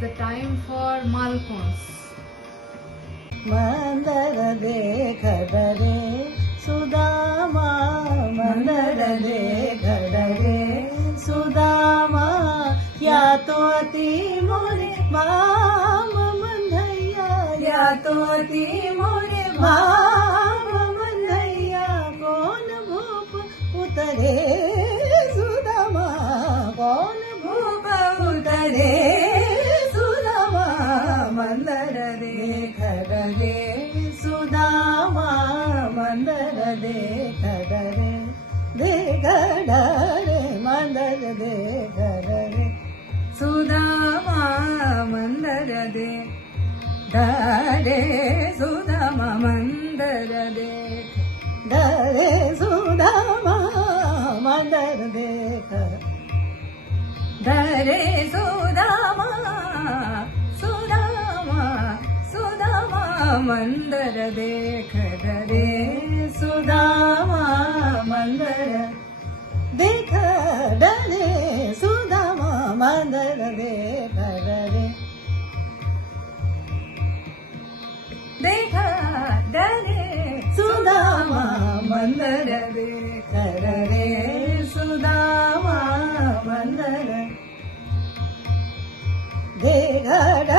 the time for Malkons. मंदर देखत रे सुदामा, मंदर देखत रे सुदामा, या तो अति मोरे भाव बंधैया, या तो अति मोरे भाव बंधैया, कौन भूप उतरे सुदामा, कौन भूप उतरे सुदामा, मंदर देखत रे सुदामा, मंदर देखत रे, देखत रे मंदर देखत रे सुदामा, मंदर देखत रे सुदामा, मंदर देखत रे सुदामा, मंदर देखत रे सुदामा, सुदामा सुदामा, मंदर देखत रे सुदामा, मंदर देखत रे सुदामा, मंदर देखत रे, देखत रे सुदामा, मंदर देखत रे सुदामा, मंदर देखत